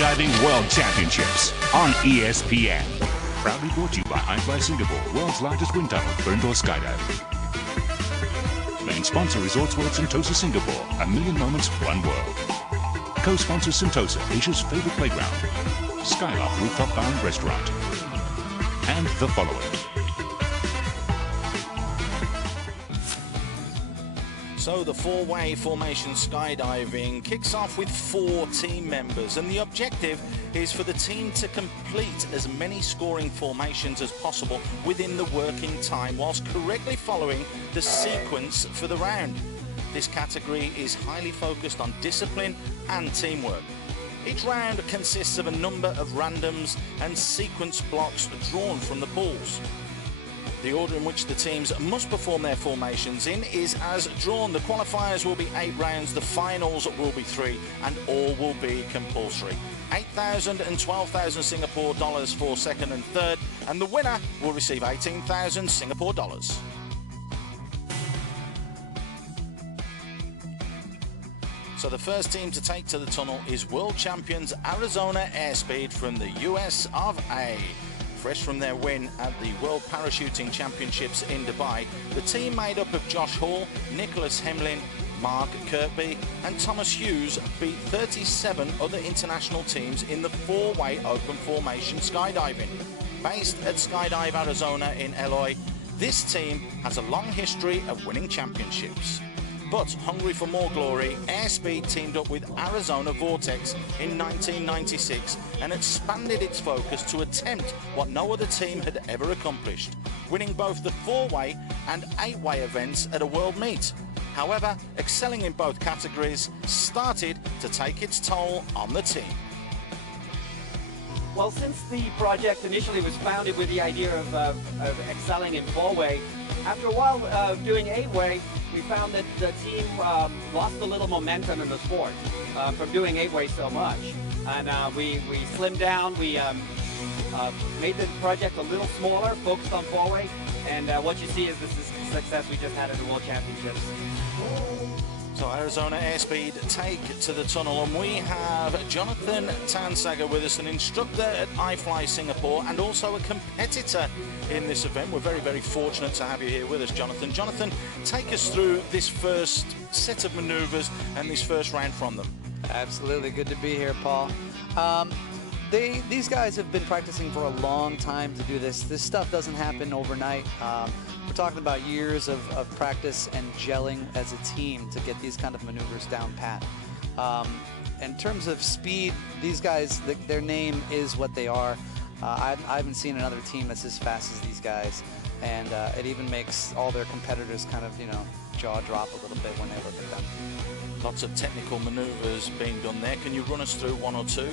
Skydiving World Championships on ESPN. Proudly brought to you by iFly Singapore, world's largest wind tunnel for indoor skydiving. Main sponsor Resorts World Sentosa Singapore, a million moments, one world. Co-sponsor Sentosa, Asia's favorite playground. Skyloft Rooftop Bar and Restaurant. And the following. So the four-way formation skydiving kicks off with 4 team members, and the objective is for the team to complete as many scoring formations as possible within the working time whilst correctly following the sequence for the round. This category is highly focused on discipline and teamwork. Each round consists of a number of randoms and sequence blocks drawn from the pools. The order in which the teams must perform their formations in is as drawn. The qualifiers will be 8 rounds, the finals will be 3, and all will be compulsory. 8,000 and 12,000 Singapore dollars for second and third, and the winner will receive 18,000 Singapore dollars. So the first team to take to the tunnel is world champions Arizona Airspeed from the US of A. Fresh from their win at the World Parachuting Championships in Dubai, the team made up of Josh Hall, Nicholas Hemlin, Mark Kirkby and Thomas Hughes beat 37 other international teams in the 4-way open formation skydiving. Based at Skydive Arizona in Eloy, this team has a long history of winning championships. But hungry for more glory, Airspeed teamed up with Arizona Vortex in 1996 and expanded its focus to attempt what no other team had ever accomplished, winning both the 4-way and 8-way events at a world meet. However, excelling in both categories started to take its toll on the team. Well, since the project initially was founded with the idea of excelling in 4-way, after a while doing 8-way, we found that the team lost a little momentum in the sport from doing 8-way so much. And we slimmed down, we made the project a little smaller, focused on 4-way, and what you see is this is the success we just had at the World Championships. So Arizona Airspeed take to the tunnel, and we have Jonathan Tansager with us, an instructor at iFly Singapore and also a competitor in this event. We're very, very fortunate to have you here with us, Jonathan. Jonathan, take us through this first set of maneuvers and this first round from them. Absolutely, good to be here, Paul. These guys have been practicing for a long time to do this. This stuff doesn't happen overnight. We're talking about years of practice and gelling as a team to get these kind of maneuvers down pat. In terms of speed, these guys, their name is what they are. I haven't seen another team that's as fast as these guys, and it even makes all their competitors kind of, jaw drop a little bit when they look at them. Lots of technical maneuvers being done there. Can you run us through one or two?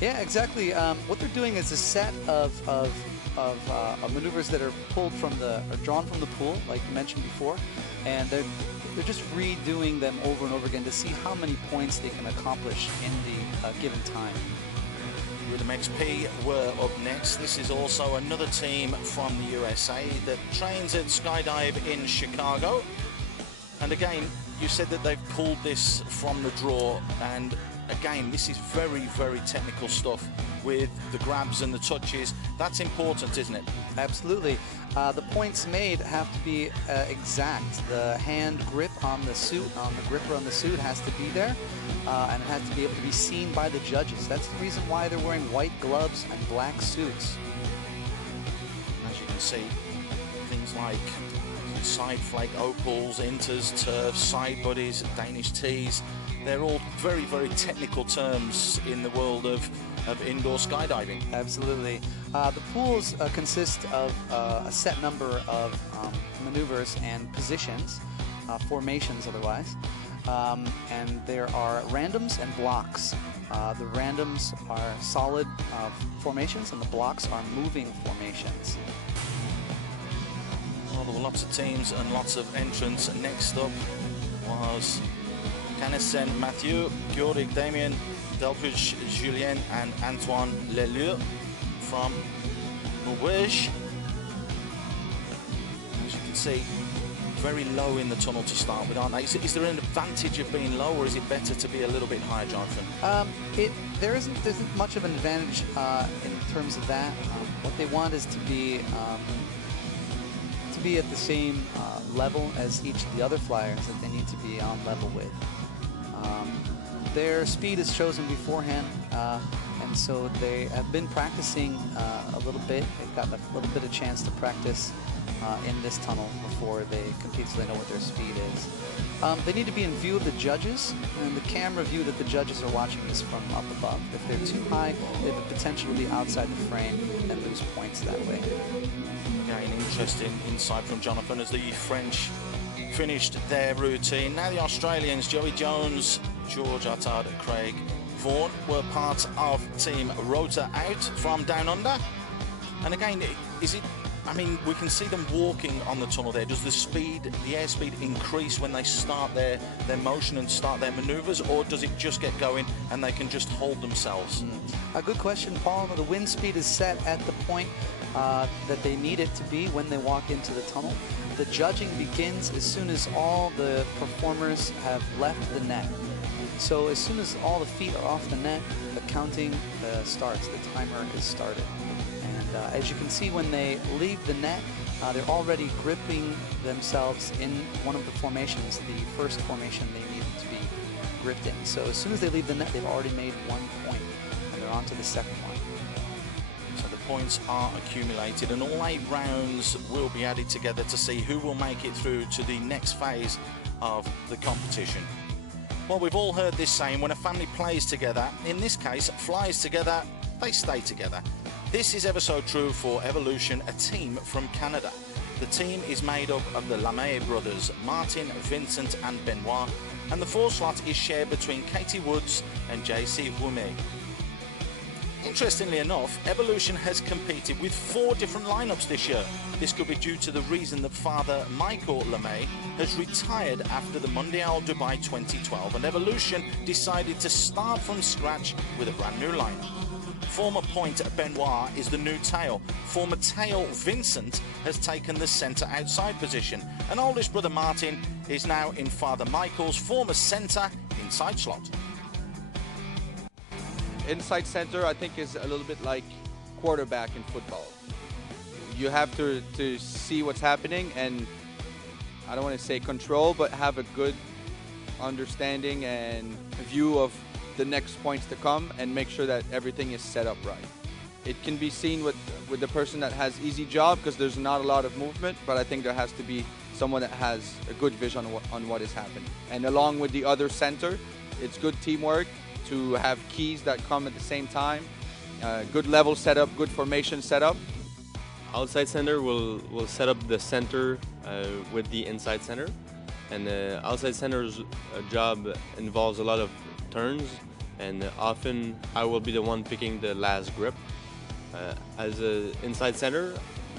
Yeah, exactly. What they're doing is a set of maneuvers that are drawn from the pool, like you mentioned before, and they're just redoing them over and over again to see how many points they can accomplish in the given time. Rhythm XP were up next. This is also another team from the USA that trains at Skydive in Chicago. And again, you said that they've pulled this from the draw, and again, this is very, very technical stuff with the grabs and the touches. That's important, isn't it? Absolutely. The points made have to be exact. The hand grip on the suit, on the gripper on the suit has to be there, and it has to be able to be seen by the judges. That's the reason why they're wearing white gloves and black suits. As you can see, things like side flake opals, inters, turfs, side buddies, Danish tees, they're all very, very technical terms in the world of indoor skydiving. Absolutely. The pools consist of a set number of maneuvers and positions, formations otherwise, and there are randoms and blocks. The randoms are solid formations and the blocks are moving formations. Well, there were lots of teams and lots of entrants. Next up was Canesen Mathieu, Giorig Damien, Delphish Julien and Antoine Lelure from Norvège. As you can see, very low in the tunnel to start with, aren't they? Is there an advantage of being low, or is it better to be a little bit higher, Jonathan? There isn't much of an advantage in terms of that. What they want is to be at the same level as each of the other flyers that they need to be on level with. Their speed is chosen beforehand, and so they have been practicing a little bit. They've gotten a little bit of chance to practice in this tunnel before they compete, so they know what their speed is. They need to be in view of the judges, and the camera view that the judges are watching is from up above. If they're too high, they have the potential to be outside the frame and lose points that way. Again, interesting insight from Jonathan as the French finished their routine. Now the Australians, Joey Jones, George Attard, Craig Vaughan, were part of Team Rota Out from Down Under. And again, is it, I mean, we can see them walking on the tunnel there. Does the speed, the airspeed increase when they start their motion and start their maneuvers, or does it just get going and they can just hold themselves? A good question, Paul. The wind speed is set at the point that they need it to be when they walk into the tunnel. The judging begins as soon as all the performers have left the net. So as soon as all the feet are off the net, the counting starts, the timer is started. And as you can see, when they leave the net, they're already gripping themselves in one of the formations, the first formation they need to be gripped in. So as soon as they leave the net, they've already made 1 point, and they're on to the second one. So the points are accumulated, and all 8 rounds will be added together to see who will make it through to the next phase of the competition. Well, we've all heard this saying, when a family plays together, in this case, flies together, they stay together. This is ever so true for Evolution, a team from Canada. The team is made up of the Lamé brothers, Martin, Vincent and Benoit, and the 4th slot is shared between Katie Woods and JC Roumet. Interestingly enough, Evolution has competed with 4 different lineups this year. This could be due to the reason that father Michael Lamé has retired after the Mondial Dubai 2012, and Evolution decided to start from scratch with a brand new lineup. Former point Benoit is the new tail. Former tail Vincent has taken the centre outside position, and oldest brother Martin is now in father Michael's former centre inside slot. Inside center, I think, is a little bit like quarterback in football. You have to see what's happening, and I don't want to say control, but have a good understanding and view of the next points to come, and make sure that everything is set up right. It can be seen with the person that has easy job, because there's not a lot of movement, but I think there has to be someone that has a good vision on what is happening. And along with the other center, it's good teamwork to have keys that come at the same time, good level setup, good formation setup. Outside center will set up the center with the inside center, and the outside center's job involves a lot of turns, and often I will be the one picking the last grip. As an inside center,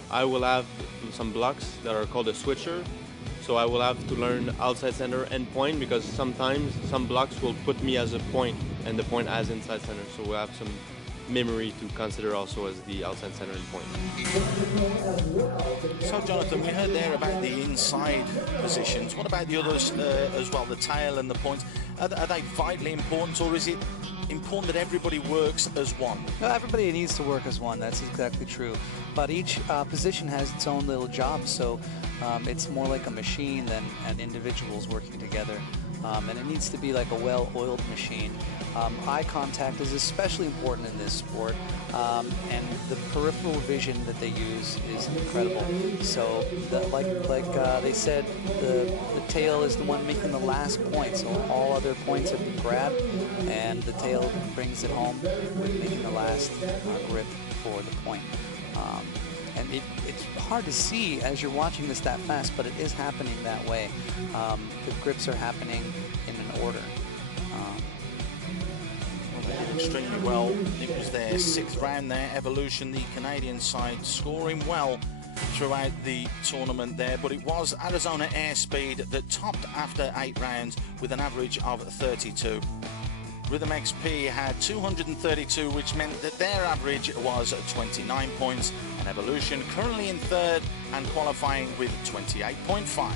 I will have some blocks that are called a switcher. So I will have to learn outside center and point, because sometimes some blocks will put me as a point and the point as inside center. So we'll have some memory to consider also as the outside center and point. So Jonathan, we heard there about the inside positions. What about the others as well, the tail and the points? Are they vitally important, or is it important that everybody works as one? No, everybody needs to work as one. That's exactly true. But each position has its own little job, so it's more like a machine than individuals working together. And it needs to be like a well-oiled machine. Eye contact is especially important in this sport, and the peripheral vision that they use is incredible. So, like they said, the tail is the one making the last point, so all other points have been grabbed, and the tail brings it home with making the last grip for the point. And it's hard to see as you're watching this that fast, but it is happening that way. The grips are happening in an order. Well, they did extremely well. It was their 6th round there. Evolution, the Canadian side, scoring well throughout the tournament there, but it was Arizona Airspeed that topped after 8 rounds with an average of 32. Rhythm XP had 232, which meant that their average was 29 points, and Evolution currently in 3rd and qualifying with 28.5.